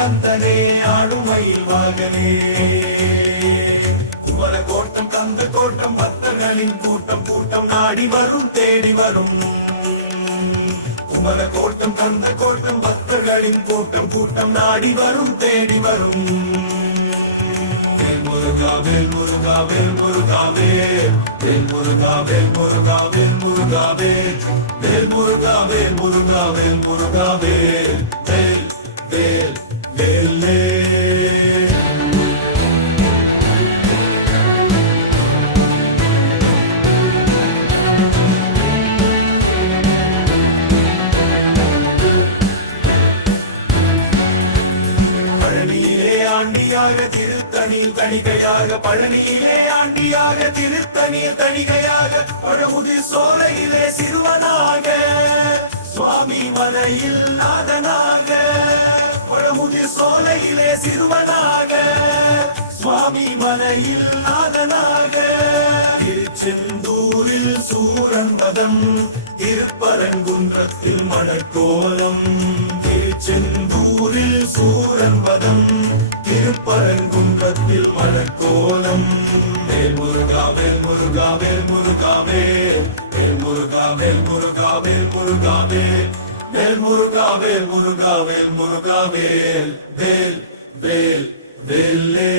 கந்தனே ஆளுமையில் வாகனே. குமர கோட்டம் கந்த கோட்டம் பக்தர்களின் கூட்டம் கூட்டம் நாடி வரும் தேடி வரும். குமர கோட்டம் கந்த கோட்டம் பக்தர்களின் கூட்டம் கூட்டம் நாடி வரும் தேடி வரும். வேல் முருகா வேல் முருகா வேல் முருகா வேல். வேல் முருகா வேல் முருகா வேல் முருகா வேல். வேல் முருகா வேல் முருகா வேல் முருகா வேல். வேல் வேல் வேலே. பழனியிலே ஆண்டியாக திருத்தணியில் தணிகையாக. பழனியிலே ஆண்டியாக திருத்தணியில் தணிகையாக. பழமுதிர் சோலையிலே சிறுவனாக சுவாமி மலையில் நாதனாக. பழமுதிர் சோலையிலே சிறுவனாக சுவாமி மலையில் நாதனாக. திருச்செந்தூரில் சூரன் வதம் திருப்பரங்குன்றத்தில் மணக்கோலம். திருச்செந்தூரில் சூரன் வதம் திருப்பரங்குன்றத்தில் மணக்கோலம். வேல் முருகா வேல் முருகா வேல் முருகா வேல். வேல் முருகா வேல் முருகா வேல் முருகா வேல். வேல் முருகா வேல் முருகா வேல் முருகா வேல். வேல் வேல் வேலே.